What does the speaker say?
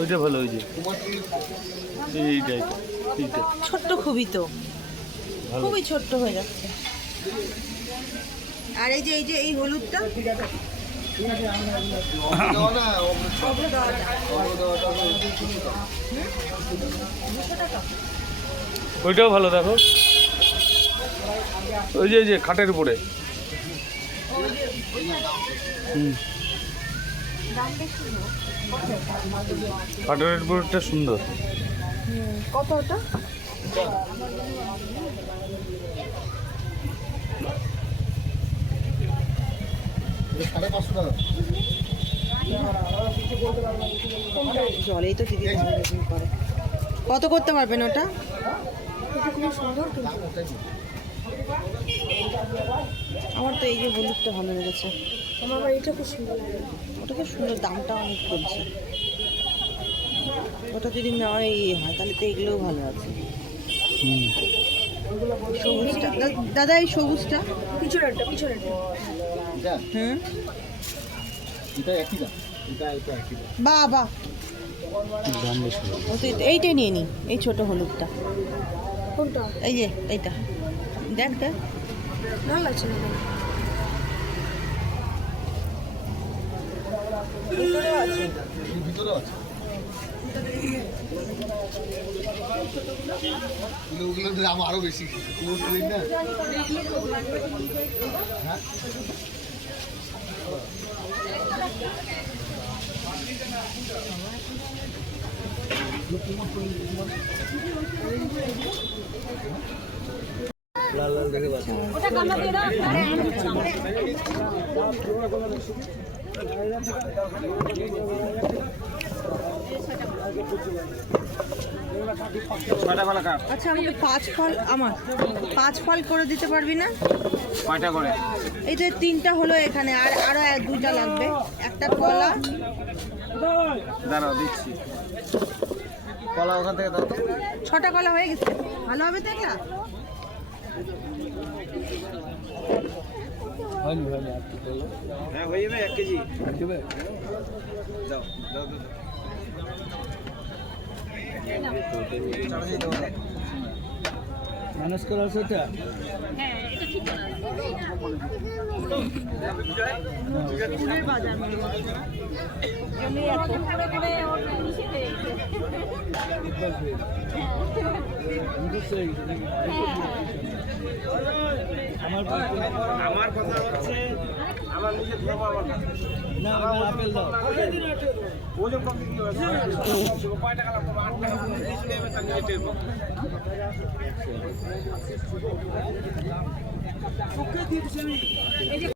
ওইটা ভালো হয়েছে, ছোট্ট খুবই তো, খুবই ছোট্ট হয়ে যাচ্ছে। আর এই যে এই হলুদটা ওইটাও ভালো, দেখো ওই যে খাটের উপরে। খাটের উপরটা সুন্দর। কত ওটা? জলেই তো দিদি করে। কত করতে পারবেন ওটা? আমার তো এই যে হলুদটা ভালো লেগেছে। আমার এটা খুব সুন্দর লাগে। ওটা খুব সুন্দর, দামটা অনেক বলছে। ওটা যদি নেওয়া হয় তাহলে তো এগুলোও ভালো আছে। সবুজটা দাদা, এই সবুজটা পিছনেরটা হুম, বাবা ও তো এইটাই নিয়ে নি, এই ছোট হলুদটা। কোনটা? এই যে এইটা দেখ দেখ, ভালো লাগছে না। আরো বেশি না। লাল লাল দেখে পাচ্ছি। ওটা কামড়া দিয়ে দাও। আচ্ছা আমাকে 5 ফল, আমার 5 ফল করে দিতে পারবি না? কয়টা করে? এই যে 3টা হলো এখানে, আর আরো 2টা লাগবে। একটা কলা, দাঁড়াও দিচ্ছি। কলা ওখান থেকে দাও। 6টা কলা হয়ে গেছে, ভালো হবে তো এগুলা? হ্যাঁ হয়ে যাবে, 1 কেজি যাও দাও দাও। ম্যানেজ করা আছে এটা? ফুলের বাজার মনে হচ্ছে না? আমার কথা হচ্ছে আমার নিজে ধরবো, আমার না আপেল দাও। ওজন কম কি হবে? কয় টাকা লাগবে? 8 টাকা দিয়ে নেবে, তার নিয়ে টের পাবো। ওকে দিচ্ছি আমি।